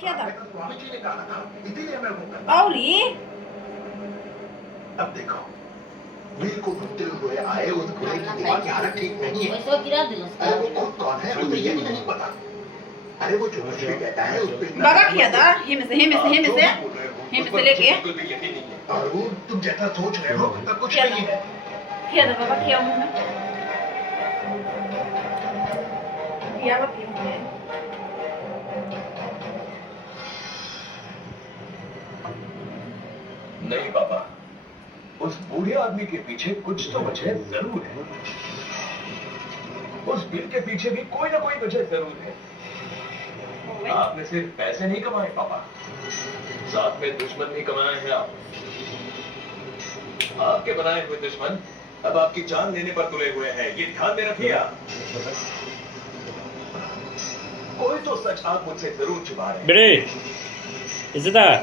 क्या था? स्वामी जी ने कहा था, इसीलिए मैं वो करता। เกาหลี अब देखो, वीर को ढूंढते हुए आए उस घोड़े की दिमाग की हालत ठीक नहीं है। वैसे गिरा दिल अरे वो खुद कौन है वो तो ये भी नहीं पता। अरे वो जो कुछ भी कहता है उस पे बाबा किया था हिम से लेके बिल्कुल भी यकीन नहीं है। और वो तुम जैसा सोच रहे हो तब कुछ क्या नहीं है। किया था बाबा किया हूँ मैं किया बाबा किया हूँ मैं नहीं बाबा, उस बूढ़े आदमी के पीछे कुछ तो वजह जरूर है। उस बिल के पीछे भी कोई ना कोई वजह जरूर है। आपने सिर्फ पैसे नहीं कमाए पापा, साथ में दुश्मन भी कमाए हैं आप। आपके बनाए हुए दुश्मन अब आपकी जान लेने पर तुले हुए हैं, ये ध्यान में रखिए आप। कोई तो सच आप मुझसे जरूर छुपा रहे हैं। बिरे, is it that?